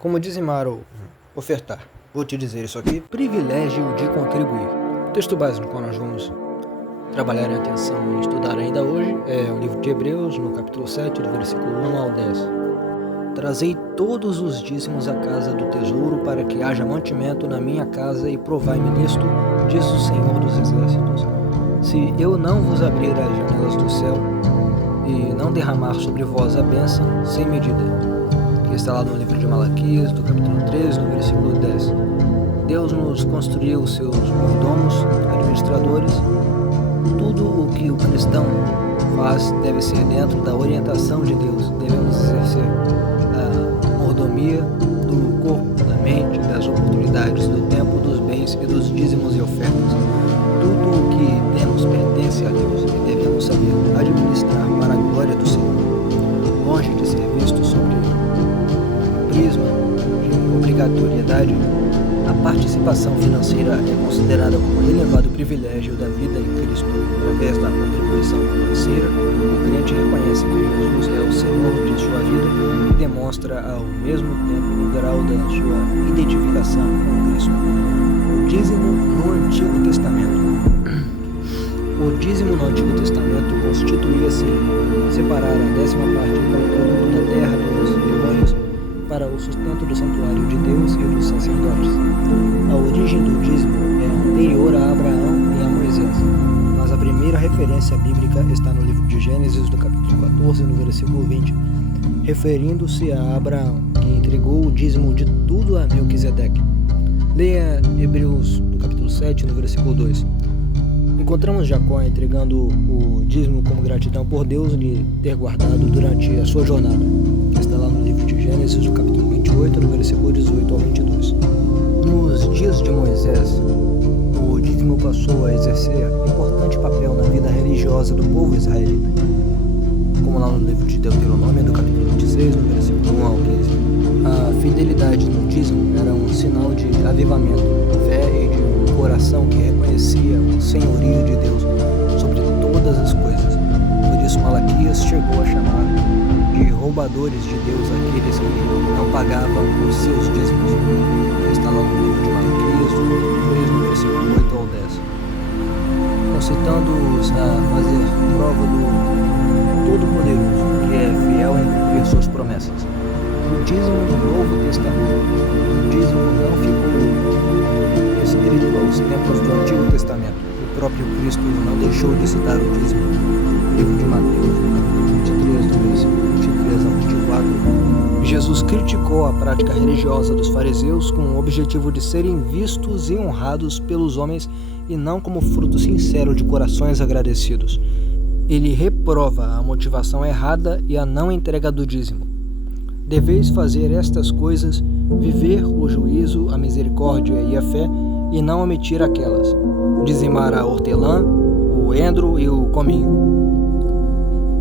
Como dizimar ou ofertar? Vou te dizer isso aqui. Privilégio de contribuir. O texto básico no qual nós vamos trabalhar em atenção e estudar ainda hoje é o livro de Hebreus, no capítulo 7, do versículo 1 ao 10. Trazei todos os dízimos à casa do tesouro, para que haja mantimento na minha casa, e provai-me nisto, diz o Senhor dos Exércitos. Se eu não vos abrir as janelas do céu e não derramar sobre vós a bênção sem medida, que está lá no livro de Malaquias, do capítulo 13, no versículo 10. Deus nos construiu seus mordomos, administradores. Tudo o que o cristão faz deve ser dentro da orientação de Deus. Devemos exercer a mordomia do corpo, da mente, das oportunidades, do tempo, dos bens e dos dízimos e ofertas. Tudo o que temos pertence a Deus e devemos saber administrar para a glória do Senhor. Longe de ser visto sobre prisma de obrigatoriedade, a participação financeira é considerada como um elevado privilégio da vida em Cristo. Através da contribuição financeira, o crente reconhece que Jesus é o Senhor de sua vida e demonstra ao mesmo tempo o grau da sua identificação com Cristo. O dízimo no Antigo Testamento. O dízimo no Antigo Testamento constituía-se separar a 10ª parte do produto da terra dos rebanhos para o sustento do santuário de Deus e dos sacerdotes. A origem do dízimo é anterior a Abraão e a Moisés, mas a primeira referência bíblica está no livro de Gênesis, do capítulo 14, no versículo 20, referindo-se a Abraão, que entregou o dízimo de tudo a Melquisedeque. Leia Hebreus, do capítulo 7, no versículo 2. Encontramos Jacó entregando o dízimo como gratidão por Deus lhe ter guardado durante a sua jornada, que está lá no livro de Gênesis, do capítulo 28, no versículo 18 ao 22. Nos dias de Moisés, o dízimo passou a exercer importante papel na vida religiosa do povo israelita, como lá no livro de Deuteronômio, do capítulo 26, no versículo 1 ao 15. A fidelidade no dízimo era um sinal de avivamento, fé e de um coração que reconhecia o senhorio de Deus sobre todas as coisas. Por isso Malaquias chegou a chamar de roubadores de Deus aqueles que não pagavam os seus dízimos. Está lá no livro de Malaquias, do capítulo 3, no versículo 8 ao 10. Concitando-os a fazer prova do Todo-Poderoso, que é fiel em cumprir suas promessas. O dízimo do Novo Testamento. O dízimo não ficou restrito aos tempos do Antigo Testamento. O próprio Cristo não deixou de citar o dízimo. No livro de Mateus, no capítulo 23, do versículo 23 ao 24, Jesus criticou a prática religiosa dos fariseus com o objetivo de serem vistos e honrados pelos homens e não como fruto sincero de corações agradecidos. Ele reprova a motivação errada e a não entrega do dízimo. Deveis fazer estas coisas, viver o juízo, a misericórdia e a fé, e não omitir aquelas. Dizimar a hortelã, o endro e o cominho.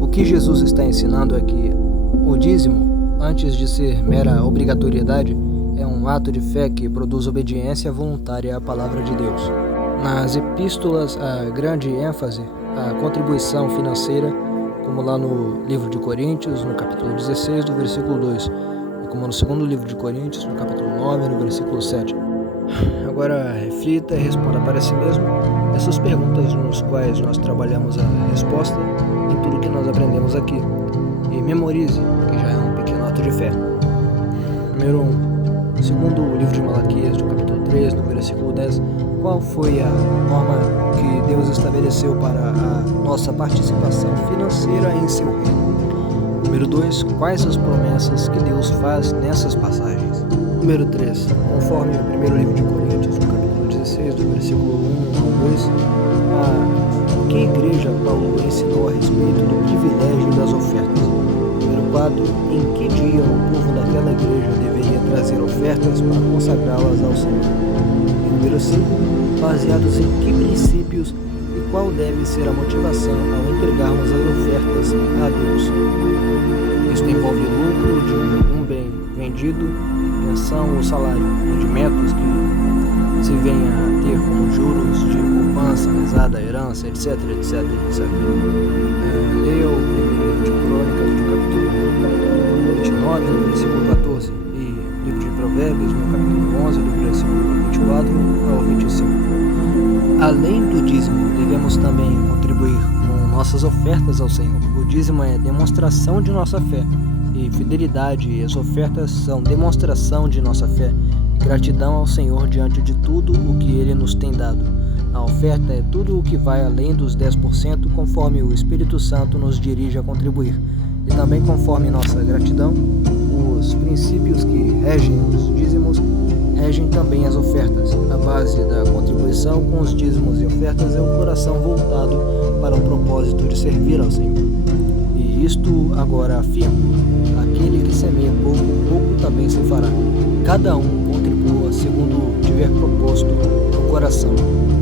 O que Jesus está ensinando é que o dízimo, antes de ser mera obrigatoriedade, é um ato de fé que produz obediência voluntária à palavra de Deus. Nas epístolas, há grande ênfase à contribuição financeira, como lá no livro de Coríntios, no capítulo 16, do versículo 2, e como no segundo livro de Coríntios, no capítulo 9, no versículo 7. Agora reflita e responda para si mesmo essas perguntas nos quais nós trabalhamos a resposta em tudo que nós aprendemos aqui. E memorize, que já é um pequeno ato de fé. Número 1. Segundo o livro de Malaquias, do capítulo 3, no versículo 10, qual foi a norma que Deus estabeleceu para a nossa participação financeira em seu reino? Número 2. Quais as promessas que Deus faz nessas passagens? Número 3. Conforme o primeiro livro de Coríntios, no capítulo 16, do versículo 1 ao 2, a que igreja Paulo ensinou a respeito do privilégio das ofertas? Número 4. Em que dia o povo daquela igreja deveria trazer ofertas para consagrá-las ao Senhor? Número 5. Baseados em que princípios e qual deve ser a motivação ao entregarmos as ofertas a Deus? Isto envolve lucro de um bem vendido, pensão ou salário, rendimentos que se venha a ter como juros de poupança, mesada, herança, etc, etc, etc. Leia o primeiro livro de Crônicas, do capítulo 29, no versículo 14, e livro de Provérbios, no capítulo 11, do versículo 24 ao 25. Além do dízimo, devemos também contribuir com nossas ofertas ao Senhor. O dízimo é demonstração de nossa fé e fidelidade, e as ofertas são demonstração de nossa fé e gratidão ao Senhor diante de tudo o que Ele nos tem dado. A oferta é tudo o que vai além dos 10%, conforme o Espírito Santo nos dirige a contribuir. E também conforme nossa gratidão, os princípios que regem os dízimos regem também as ofertas. A base da contribuição com os dízimos e ofertas é o coração voltado para o propósito de servir ao Senhor. E isto agora afirmo: aquele que semeia pouco, pouco também se fará. Cada um contribua segundo tiver proposto no coração,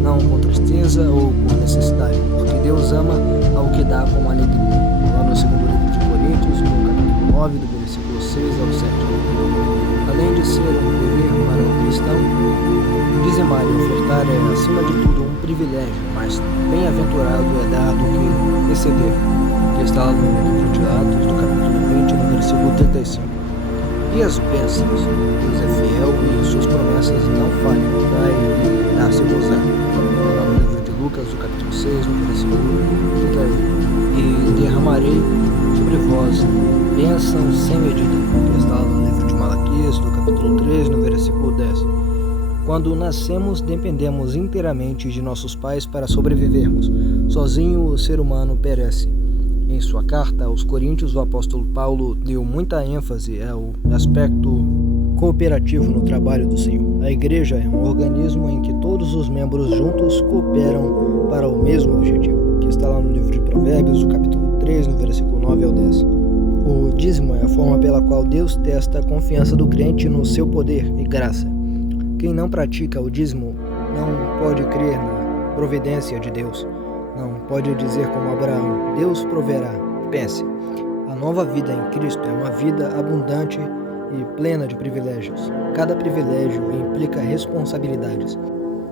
não com tristeza ou por necessidade, porque Deus ama ao que dá com alegria. Lá no segundo livro de Coríntios, no capítulo 9, do versículo 6 ao 7. Além de ser um dever para o cristão, dizimar e ofertar é, acima de tudo, um privilégio, mas bem-aventurado é dar do que receber, que está lá no livro de Atos, do capítulo 20, no versículo 35. E as bênçãos, Deus é fiel e suas promessas não falham, dai e dá-se gozar. Lá no livro de Lucas, do capítulo 6, no versículo 31. E derramarei sobre vós bênçãos sem medida, que está lá no livro de Malaquias, do capítulo 3, no versículo 10. Quando nascemos, dependemos inteiramente de nossos pais para sobrevivermos. Sozinho o ser humano perece. Em sua carta aos Coríntios, o apóstolo Paulo deu muita ênfase ao aspecto cooperativo no trabalho do Senhor. A igreja é um organismo em que todos os membros juntos cooperam para o mesmo objetivo, que está lá no livro de Provérbios, no capítulo 3, no versículo 9 ao 10. O dízimo é a forma pela qual Deus testa a confiança do crente no seu poder e graça. Quem não pratica o dízimo não pode crer na providência de Deus. Não pode dizer como Abraão: Deus proverá. Pense, a nova vida em Cristo é uma vida abundante e plena de privilégios. Cada privilégio implica responsabilidades.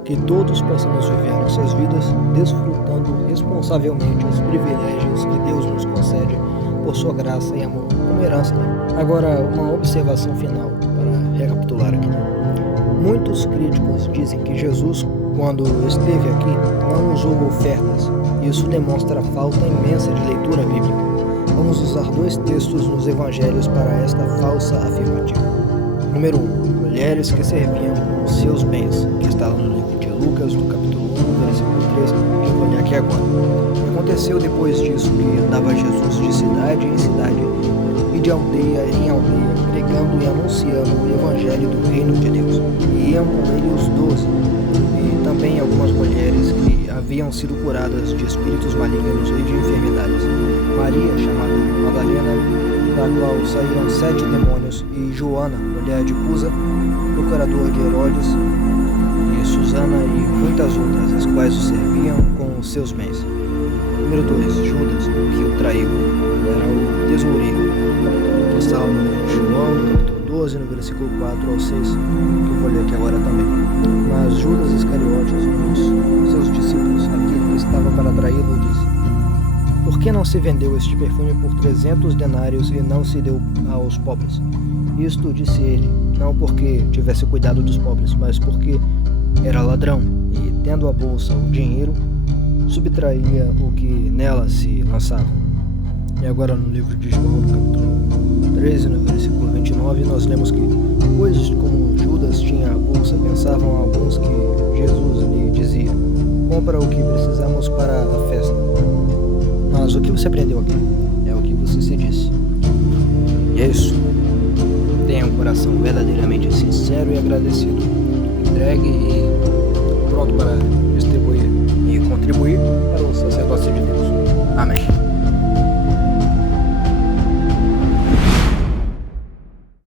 Que todos possamos viver nossas vidas desfrutando responsavelmente os privilégios que Deus nos concede por sua graça e amor, como herança. Agora, uma observação final para recapitular aqui. Muitos críticos dizem que Jesus, quando esteve aqui, não usou ofertas. Isso demonstra a falta imensa de leitura bíblica. Vamos usar 2 textos nos evangelhos para esta falsa afirmativa. Número 1. Mulheres que serviam com seus bens, que está no livro de Lucas, no capítulo 1, versículo 3, que eu vou ler aqui agora. Aconteceu depois disso que andava Jesus de cidade em cidade e de aldeia em aldeia, pregando e anunciando o evangelho do reino de Deus. E iam com ele os 12, e também algumas mulheres que haviam sido curadas de espíritos malignos e de enfermidades. Maria, chamada Madalena, da qual saíram 7 demônios, e Joana, mulher de Cusa, procurador de Herodes, e Susana e muitas outras, as quais o serviam com os seus bens. Número 2. Judas, que o traiu, era o tesoureiro, que está no livro de João, no capítulo 12, no versículo 4 ao 6, que eu vou ler aqui agora também. Mas Judas Iscariotes, um dos seus discípulos, aquele que estava para traí-lo, disse: Por que não se vendeu este perfume por 300 denários e não se deu aos pobres? Isto disse ele, não porque tivesse cuidado dos pobres, mas porque era ladrão e, tendo a bolsa o dinheiro, subtraía o que nela se lançava. E agora no livro de João, no capítulo 13, no versículo 29, nós lemos que, pois como Judas tinha a bolsa, pensavam alguns que Jesus lhe dizia: compra o que precisamos para a festa. Mas o que você aprendeu aqui é o que você se disse. E é isso. Tenha um coração verdadeiramente sincero e agradecido, entregue e pronto para distribuir e contribuir para o sacerdócio de Deus. Amém.